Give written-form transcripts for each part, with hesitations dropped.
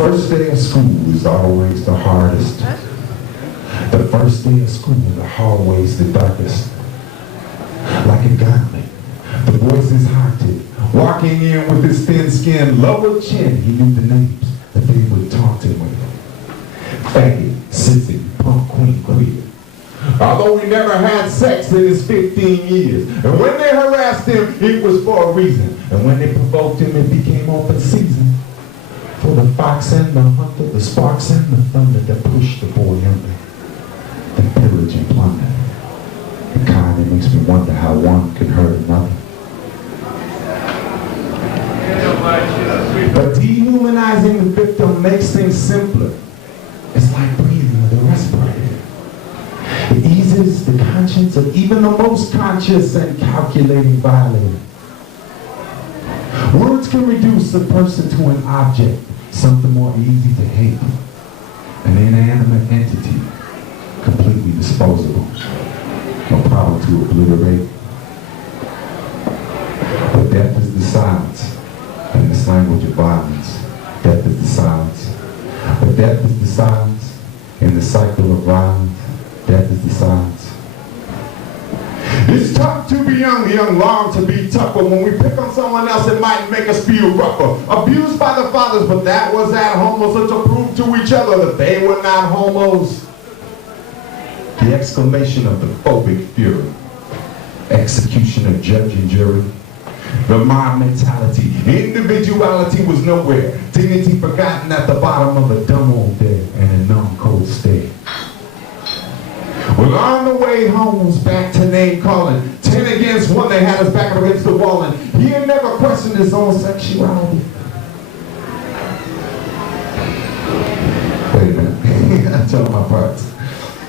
first day of school is always the hardest. The first day of school, the hallway's the darkest. Like a gauntlet, the voice is haunted. Walking in with his thin skin, lower chin, he knew the names that they would taunt him with. Faggot, sissy, punk, queen, queer. Although he never had sex in his 15 years. And when they harassed him, it was for a reason. And when they provoked him, it became open season. For the fox and the hunter, the sparks and the thunder that pushed the boy under. The pillage and plunder. The kind that makes me wonder how one can hurt another. But dehumanizing the victim makes things simpler. It's like breathing with a respirator. It eases the conscience of even the most conscious and calculating violator. Words can reduce a person to an object, something more easy to hate, an inanimate entity, completely disposable, no problem to obliterate. But death is the silence, in this language of violence. Death is the silence. But death is the silence, in the cycle of violence. Death is the silence. It's tough to be young, the young long to be tough, but when we pick on someone else, it might make us feel rougher. Abused by the fathers, but that was at homo, so to prove to each other that they were not homos. The exclamation of the phobic fury, execution of judge and jury, the mob mentality, individuality was nowhere, dignity forgotten at the bottom of a dumb old day and a numb cold stare. Well, on the way home was back to name calling, 10 against 1, they had us back against the wall, and he had never questioned his own sexuality. Wait a minute, I'm telling my parts.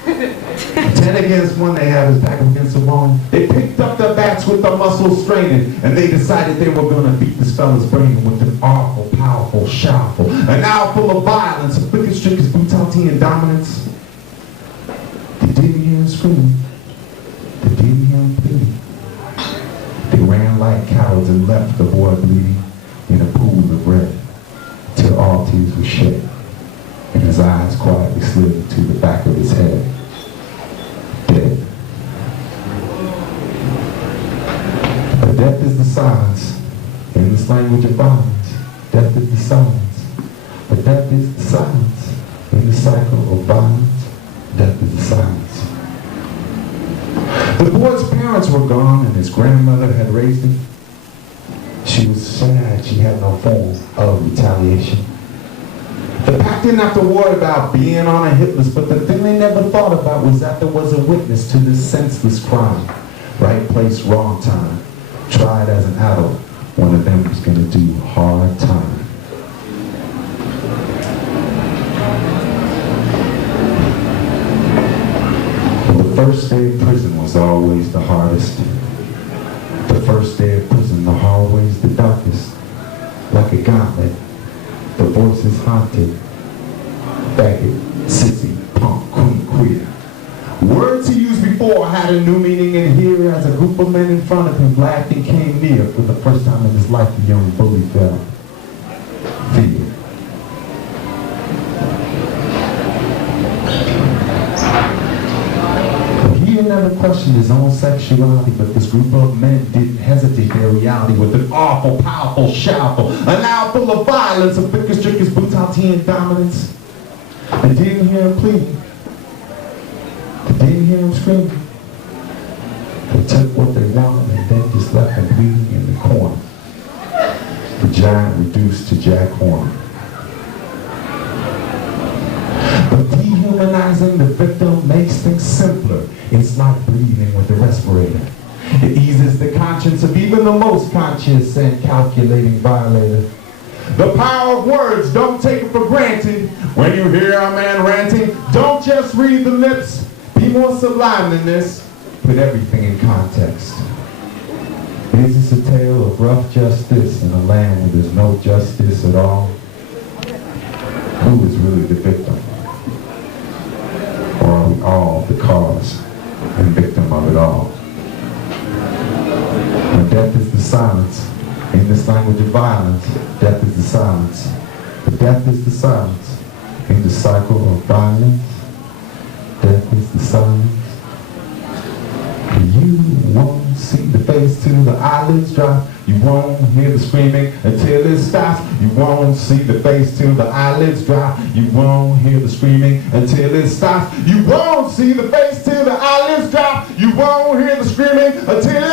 10 against 1, they had us back against the wall. They picked up the bats with the muscles straining, and they decided they were going to beat this fella's brain with an awful, powerful, shoutful, an hour full of violence, a biggest trick is brutality and dominance. They didn't hear him scream. They didn't hear him pleading. They ran like cowards and left the boy bleeding in a pool of red till all tears were shed, and his eyes quietly slid into the back of his head. Dead. But death is the silence. In this language of violence, death is the silence. But death is the silence. In the cycle of violence, death is the silence. The boy's parents were gone and his grandmother had raised him. She was sad she had no form of retaliation. The pack didn't have to worry about being on a hit list, but the thing they never thought about was that there was a witness to this senseless crime. Right place, wrong time. Tried as an adult. One of them was going to do hard time. The first day of prison was always the hardest. The first day of prison, the hallway's the darkest. Like a gauntlet, the voice is haunted. Faggot, sissy, punk, queen, queer. Words he used before had a new meaning, and here, as a group of men in front of him laughed and came near, for the first time in his life, the young bully felt fear. He had never questioned his own sexuality, but this group of men didn't hesitate their reality with an awful, powerful, shoutful, an hour full of violence, a biggest trick is brutality and dominance. They didn't hear him pleading. They didn't hear him screaming. They took what they wanted and then just left him bleeding in the corner. The giant reduced to Jack Horner. But dehumanizing the victim makes things simpler. It's like breathing with a respirator. It eases the conscience of even the most conscious and calculating violator. The power of words, don't take it for granted. When you hear a man ranting, don't just read the lips. Be more sublime than this. Put everything in context. Is this a tale of rough justice in a land where there's no justice at all? Who is really the victim? Or are we all the cause and victim of it all? When death is the silence, in this language of violence, death is the silence. But death is the silence in the cycle of violence. Death is the silence. You won't see the face till the eyelids drop. You won't hear the screaming until it stops. You won't see the face till the eyelids drop. You won't hear the screaming until it stops. You won't see the face till the eyelids drop. You won't hear the screaming until it